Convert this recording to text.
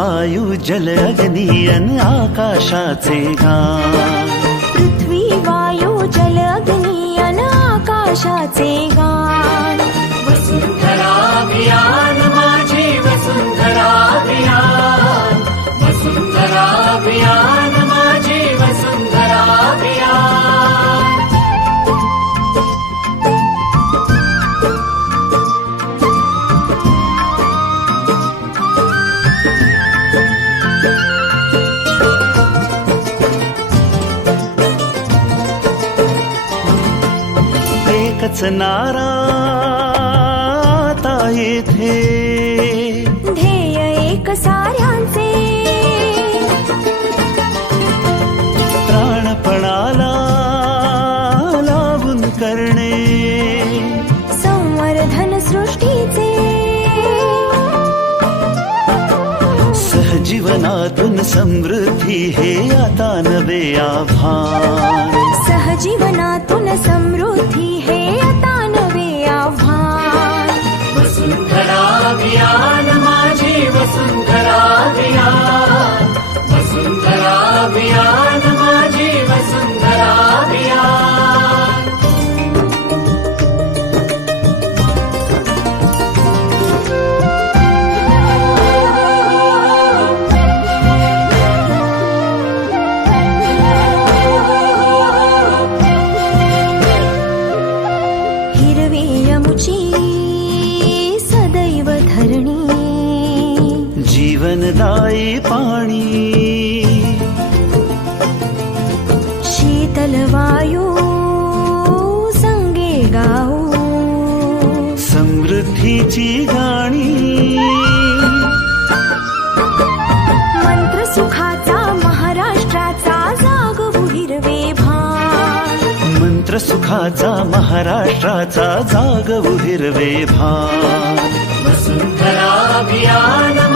वायू जल अग्नी अन आकाशाचे गान पृथ्वी वायू जल अग्नी आता येथे. ध्येय एक साऱ्यांचे. प्राणपणाला लावून करणे. संवर्धन सृष्टीचे. सहजीवनातून समृद्धी हे आता नवे आभान सहजीवनातून समृद्धी जीवनदायी पाणी. शीतल वायू संगे गाऊ. समृद्धीची गाणी. मंत्र सुखाचा महाराष्ट्राचा जागवू हिरवे भान. मंत्र सुखाचा महाराष्ट्राचा जागवू हिरवे भान. अभियान वसुंधरा अभियान